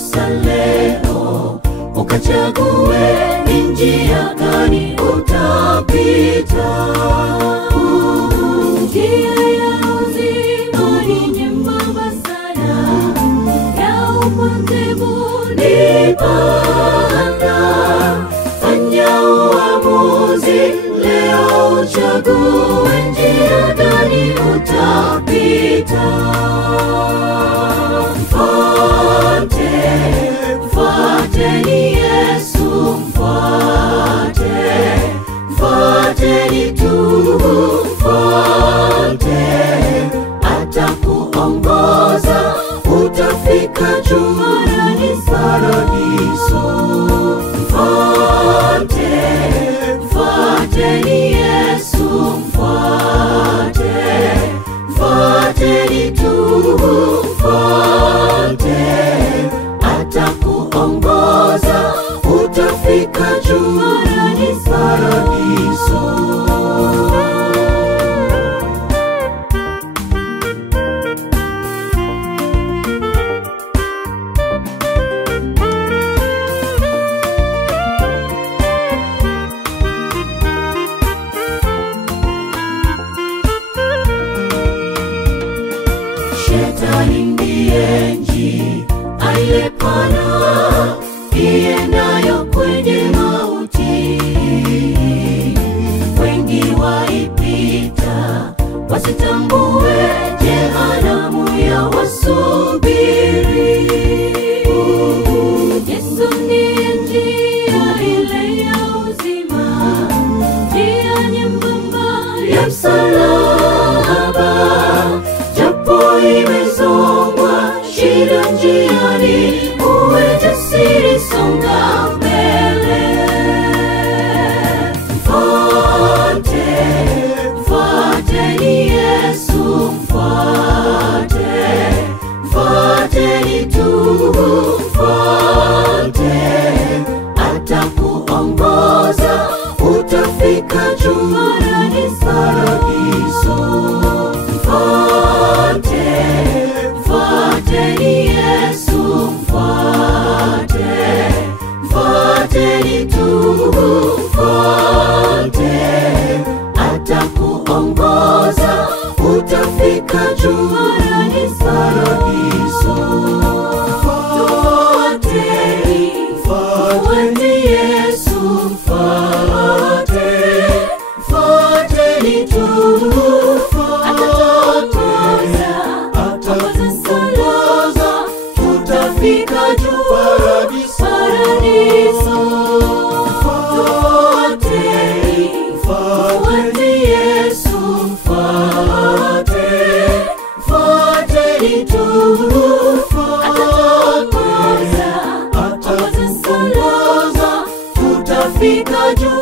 sasa leo ukachague ni njia gani utapita. Njia ya uzima ni nyembamba sana, ya upotevu ni pana. Fanya uamuzi leo, uchague njia gani utapita. Mfuateni Yesu, mfuateni tu, mfuate, atakuongoza, utafika juu paradiso. Mfuateni Yesu, mfuateni tu, mfuate, atakuongoza, utafika juu paradiso. Shetani ndiye njia aliyepana iendayo kwenye mauti. Wengi waipita wasitambue, jehanamu ya wasubiri. Yesu ndiye njia ile ya uzima, njia nyembamba ya msalaba. Japo imezongwa shida njiani, uwe jasiri, songa mbele. Mfuateni Yesu, mfuateni tu, mfuate, atakuongoza, utafika juu paradiso. Mfuateni Yesu, mfuateni tu, mfuate, atakuongoza, utafika juu paradiso. Mfuateni Yesu, mfuateni tu, tutafika juu paradiso. Mfuateni Yesu, mfuateni tu, atakuongoza, tutafika juu